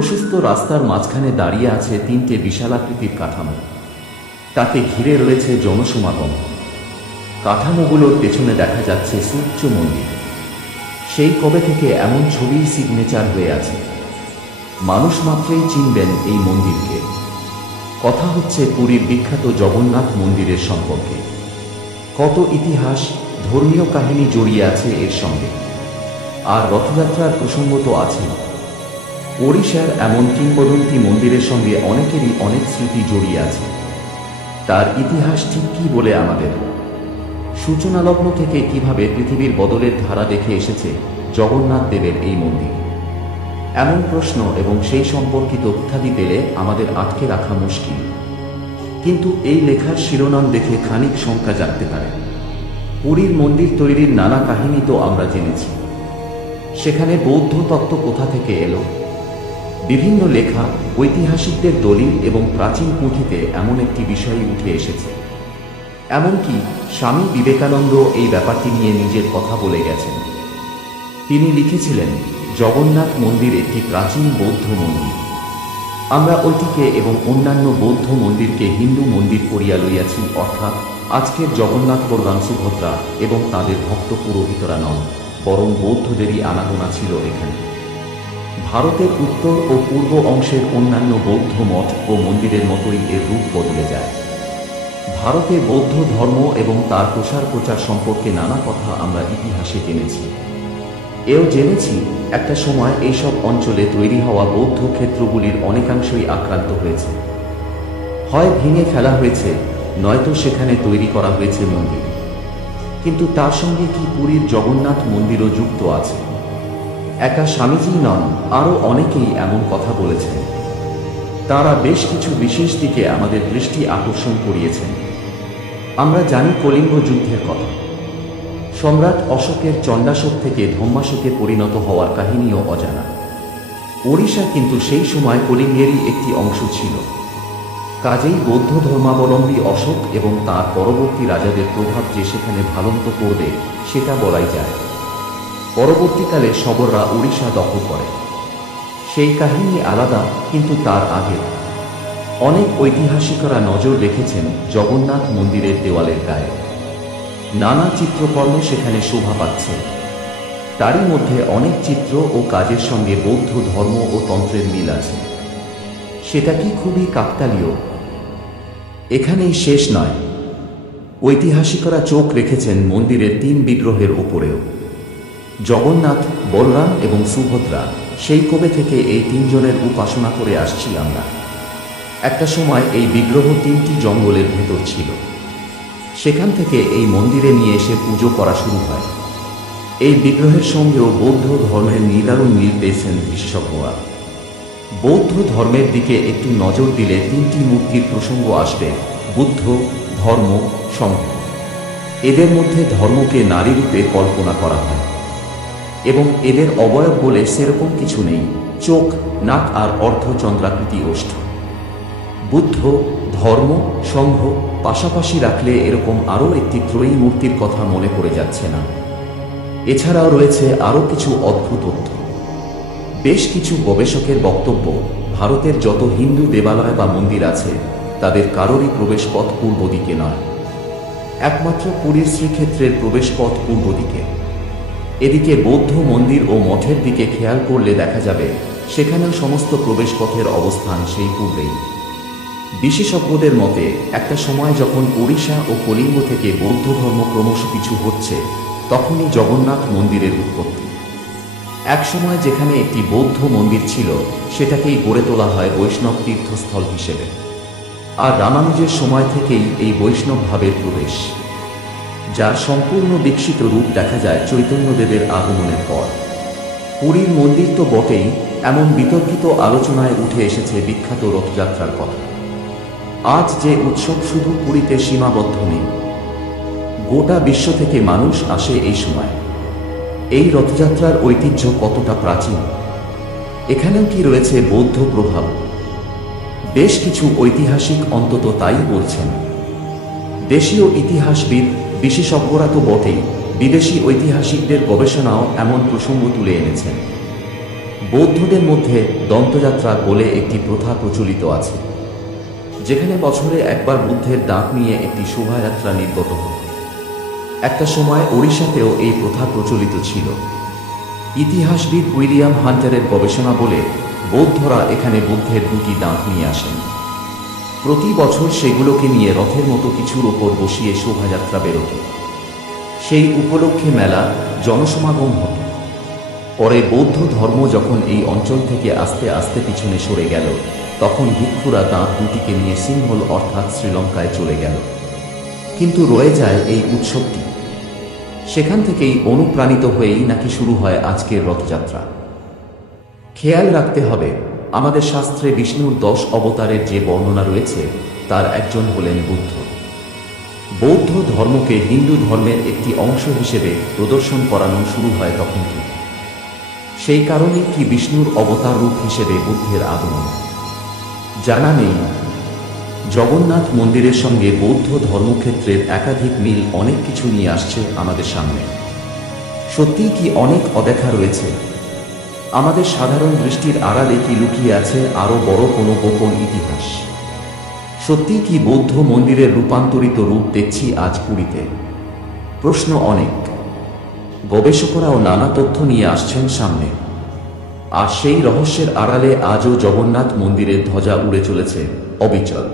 প্রশস্ত রাস্তার মাঝখানে দাঁড়িয়ে আছে তিনটে বিশালাকৃতির কাঠামো। তাকে ঘিরে রয়েছে জনসমাগম। কাঠামোগুলোর পেছনে দেখা যাচ্ছে সূর্য মন্দির। সেই কবে থেকে এমন ছবির সিগনেচার হয়ে আছে। মানুষ মাত্রই চিনবেন এই মন্দিরকে। কথা হচ্ছে পুরীর বিখ্যাত জগন্নাথ মন্দিরের সম্পর্কে। কত ইতিহাস, ধর্মীয় কাহিনী জড়িয়ে আছে এর সঙ্গে। আর রথযাত্রার প্রসঙ্গ তো আছেই। ওড়িশার এমন কিংবদন্তি মন্দিরের সঙ্গে অনেকেরই অনেক স্মৃতি জড়িয়ে আছে। তার ইতিহাস ঠিক কী বলে আমাদের। সূচনালগ্ন থেকে কিভাবে পৃথিবীর বদলের ধারা দেখে এসেছে জগন্নাথ দেবের এই মন্দির, এমন প্রশ্ন এবং সেই সম্পর্কিত তথ্যাদি পেলে আমাদের আটকে রাখা মুশকিল। কিন্তু এই লেখার শিরোনাম দেখে খানিক শঙ্কা জাগতে পারে। পুরীর মন্দির তৈরির নানা কাহিনী তো আমরা জেনেছি। সেখানে বৌদ্ধ তত্ত্ব কোথা থেকে এলো, বিভিন্ন লেখা, ঐতিহাসিকদের দলিল এবং প্রাচীন পুঁথিতে এমন একটি বিষয় উঠে এসেছে। এমনকি স্বামী বিবেকানন্দ এই ব্যাপারটি নিয়ে নিজের কথা বলে গেছেন। তিনি লিখেছিলেন, জগন্নাথ মন্দির একটি প্রাচীন বৌদ্ধ মন্দির। আমরা ঐটিকে এবং অন্যান্য বৌদ্ধ মন্দিরকে হিন্দু মন্দির করিয়া লইয়াছি, অর্থাৎ আজকের জগন্নাথ, বলরাম, সুভদ্রা এবং তাদের ভক্ত পুরোহিতরা নন, বরং বৌদ্ধদেরই আনাগোনা ছিল এখানে। ভারতের উত্তর ও পূর্ব অংশের অন্যান্য বৌদ্ধ মঠ ও মন্দিরের মতোই এর রূপ বদলে যায়। ভারতে বৌদ্ধ ধর্ম এবং তার প্রচার সম্পর্কে নানা কথা আমরা ইতিহাসে জেনেছি। এও জেনেছি একটা সময় এইসব অঞ্চলে তৈরি হওয়া বৌদ্ধ ক্ষেত্রগুলির অনেকাংশই আক্রান্ত হয়েছে। হয় ভেঙে ফেলা হয়েছে, নয়তো সেখানে তৈরি করা হয়েছে মন্দির। কিন্তু তার সঙ্গে কি পুরীর জগন্নাথ মন্দিরও যুক্ত আছে? একা স্বামীজি নন, আরও অনেকেই এমন কথা বলেছেন। তারা বেশ কিছু বিশেষ দিকে আমাদের দৃষ্টি আকর্ষণ করিয়েছেন। আমরা জানি কলিঙ্গ যুদ্ধের কথা। সম্রাট অশোকের চণ্ডাশোক থেকে ধম্মাশোকে পরিণত হওয়ার কাহিনীও অজানা। ওড়িশা কিন্তু সেই সময় কলিঙ্গেরই একটি অংশ ছিল। কাজেই বৌদ্ধ ধর্মাবলম্বী অশোক এবং তার পরবর্তী রাজাদের প্রভাব যে সেখানে ভালন্ত করবে সেটা বলাই যায়। পরবর্তীকালে শবররা ওড়িশা দখল করে, সেই কাহিনী আলাদা। কিন্তু তার আগে অনেক ঐতিহাসিকরা নজর রেখেছেন জগন্নাথ মন্দিরের দেওয়ালের গায়ে। নানা চিত্রকর্ম সেখানে শোভা পাচ্ছে। তারই মধ্যে অনেক চিত্র ও কাজের সঙ্গে বৌদ্ধ ধর্ম ও তন্ত্রের মিল আছে। সেটা কি খুবই কাকতালীয়। এখানেই শেষ নয়, ঐতিহাসিকরা চোখ রেখেছেন মন্দিরের তিন বিগ্রহের ওপরেও। জগন্নাথ, বলরাম এবং সুভদ্রা, সেই কবে থেকে এই তিনজনের উপাসনা করে আসছি আমরা। একটা সময় এই বিগ্রহ তিনটি জঙ্গলের ভেতর ছিল। সেখান থেকে এই মন্দিরে নিয়ে এসে পুজো করা শুরু হয়। এই বিগ্রহের সঙ্গেও বৌদ্ধ ধর্মের নিদারুণ মিল পেয়েছেন বিশেষজ্ঞরা। বৌদ্ধ ধর্মের দিকে একটু নজর দিলে তিনটি মূর্তির প্রসঙ্গ আসবে: বুদ্ধ, ধর্ম, সংঘ। এদের মধ্যে ধর্মকে নারী রূপে কল্পনা করা হয় এবং এদের অবয়ব বলে সেরকম কিছু নেই, চোখ, নাক আর অর্ধচন্দ্রাকৃতি ওষ্ঠ। বুদ্ধ, ধর্ম, সংঘ পাশাপাশি রাখলে এরকম আরও একটি ত্রয়ী মূর্তির কথা মনে পড়ে যাচ্ছে না। এছাড়াও রয়েছে আরও কিছু অদ্ভুত তথ্য। বেশ কিছু গবেষকের বক্তব্য, ভারতের যত হিন্দু দেবালয় বা মন্দির আছে তাদের কারোরই প্রবেশপথ পূর্ব দিকে নয়। একমাত্র পুরীর শ্রীক্ষেত্রের প্রবেশপথ পূর্ব দিকে। এদিকে বৌদ্ধ মন্দির ও মঠের দিকে খেয়াল করলে দেখা যাবে সেখানেও সমস্ত প্রবেশপথের অবস্থান সেই পূর্বেই। বিশেষজ্ঞদের মতে একটা সময় যখন ওড়িশা ও কলিঙ্গ থেকে বৌদ্ধ ধর্ম ক্রমশ পিছু হচ্ছে, তখনই জগন্নাথ মন্দিরের উৎপত্তি। এক সময় যেখানে একটি বৌদ্ধ মন্দির ছিল সেটাকেই গড়ে তোলা হয় বৈষ্ণব তীর্থস্থল হিসেবে। আর রামানুজের সময় থেকেই এই বৈষ্ণব ভাবের প্রবেশ, যার সম্পূর্ণ বিকশিত রূপ দেখা যায় চৈতন্যদেবের আগমনের পর। পুরীর মন্দির তো বটেই, এমন বিতর্কিত আলোচনায় উঠে এসেছে বিখ্যাত রথযাত্রার কথা। আজ যে উৎসব শুধু পুরীতে সীমাবদ্ধ নেই, গোটা বিশ্ব থেকে মানুষ আসে এই সময়। এই রথযাত্রার ঐতিহ্য কতটা প্রাচীন, এখানেও কি রয়েছে বৌদ্ধ প্রভাব? বেশ কিছু ঐতিহাসিক অন্তত তাই বলছেন। দেশীয় ইতিহাসবিদ, বিশেষজ্ঞরা তো বটেই, বিদেশি ঐতিহাসিকদের গবেষণাও এমন প্রসঙ্গ তুলে এনেছেন। বৌদ্ধদের মধ্যে দন্তযাত্রা বলে একটি প্রথা প্রচলিত আছে, যেখানে বছরে একবার বুদ্ধের দাঁত নিয়ে একটি শোভাযাত্রা নির্গত হত। একটা সময় ওড়িশাতেও এই প্রথা প্রচলিত ছিল। ইতিহাসবিদ উইলিয়াম হান্টারের গবেষণা বলে বৌদ্ধরা এখানে বুদ্ধের দুটি দাঁত নিয়ে আসেন। প্রতি বছর সেগুলোকে নিয়ে রথের মতো কিছুর ওপর বসিয়ে শোভাযাত্রা বেরোত। সেই উপলক্ষে মেলা, জনসমাগম হতো। পরে বৌদ্ধ ধর্ম যখন এই অঞ্চল থেকে আস্তে আস্তে পিছনে সরে গেল, তখন ভিক্ষুরা দাঁত দুটিকে নিয়ে সিংহল অর্থাৎ শ্রীলঙ্কায় চলে গেল। কিন্তু রয়ে যায় এই উৎসবটি। সেখান থেকেই অনুপ্রাণিত হয়েই নাকি শুরু হয় আজকের রথযাত্রা। খেয়াল রাখতে হবে, আমাদের শাস্ত্রে বিষ্ণুর 10 অবতারের যে বর্ণনা রয়েছে তার একজন হলেন বুদ্ধ। বৌদ্ধ ধর্মকে হিন্দু ধর্মের একটি অংশ হিসেবে প্রদর্শন করানো শুরু হয় তখন থেকে। সেই কারণে কি বিষ্ণুর অবতার রূপ হিসেবে বুদ্ধের আগমন? জানা নেই। জগন্নাথ মন্দিরের সঙ্গে বৌদ্ধ ধর্মক্ষেত্রের একাধিক মিল অনেক কিছু নিয়ে আসছে আমাদের সামনে। সত্যিই কি অনেক অদেখা রয়েছে? আমাদের সাধারণ দৃষ্টির আড়ালে কি লুকিয়ে আছে আরও বড় কোনো গোপন ইতিহাস? সত্যিই কি বৌদ্ধ মন্দিরের রূপান্তরিত রূপ দেখছি আজ পুরীতে? প্রশ্ন অনেক। গবেষকরাও নানা তথ্য নিয়ে আসছেন সামনে। আর সেই রহস্যের আড়ালে আজও জগন্নাথ মন্দিরের ধ্বজা উড়ে চলেছে অবিচল।